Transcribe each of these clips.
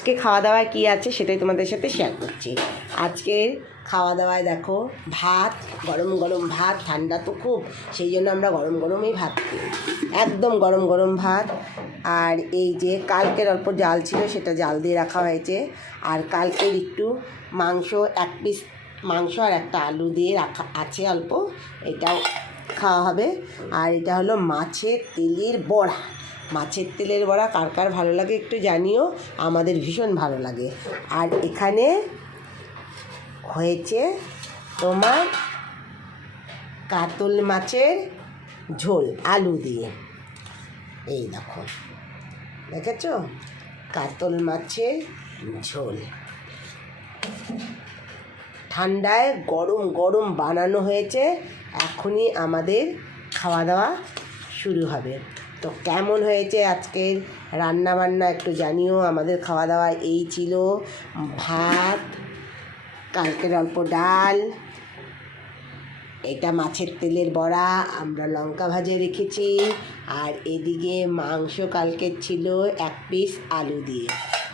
আজকে খাওয়া দাওয়ায় কী আছে সেটাই তোমাদের সাথে শেয়ার করছি। আজকে খাওয়া দাওয়ায় দেখো ভাত, গরম গরম ভাত, ঠান্ডা তো খুব, সেই জন্য আমরা গরম গরমই ভাত খাই, একদম গরম গরম ভাত। আর এই যে কালকের অল্প জাল ছিল সেটা জাল দিয়ে রাখা হয়েছে, আর কালকের একটু মাংস, 1 পিস মাংস আর একটা আলু দিয়ে রাখা আছে অল্প, এটাও খাওয়া হবে। আর এটা হলো মাছের তেলের বড়া। মাছের তেলের বড়া কার কার ভালো লাগে একটু জানিও, আমাদের ভীষণ ভালো লাগে। আর এখানে হয়েছে তোমার কাতল মাছের ঝোল আলু দিয়ে, এই দেখো দেখেছ, কাতল মাছের ঝোল ঠান্ডায় গরম গরম বানানো হয়েছে, এখনই আমাদের খাওয়া দাওয়া শুরু হবে। তো কেমন হয়েছে আজকের রান্না বান্না একটু জানিও। আমাদের খাওয়া দাওয়া এই ছিল, ভাত, কালকের অল্প ডাল, এটা মাছের তেলের বড়া, আমরা লঙ্কা ভাজা রেখেছি, আর এদিকে মাংস কালকের ছিল 1 পিস আলু দিয়ে,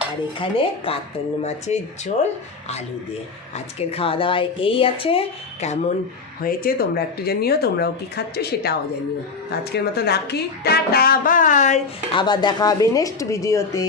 আর এখানে কাতল মাছের ঝোল আলু দিয়ে। আজকের খাওয়া দাওয়ায় এই আছে, কেমন হয়েছে তোমরা একটু জানিও, তোমরাও কি খাচ্ছ সেটাও জানিও। তো আজকের মতো রাখি, টাটা বাই, আবার দেখা হবে নেক্সট ভিডিওতে।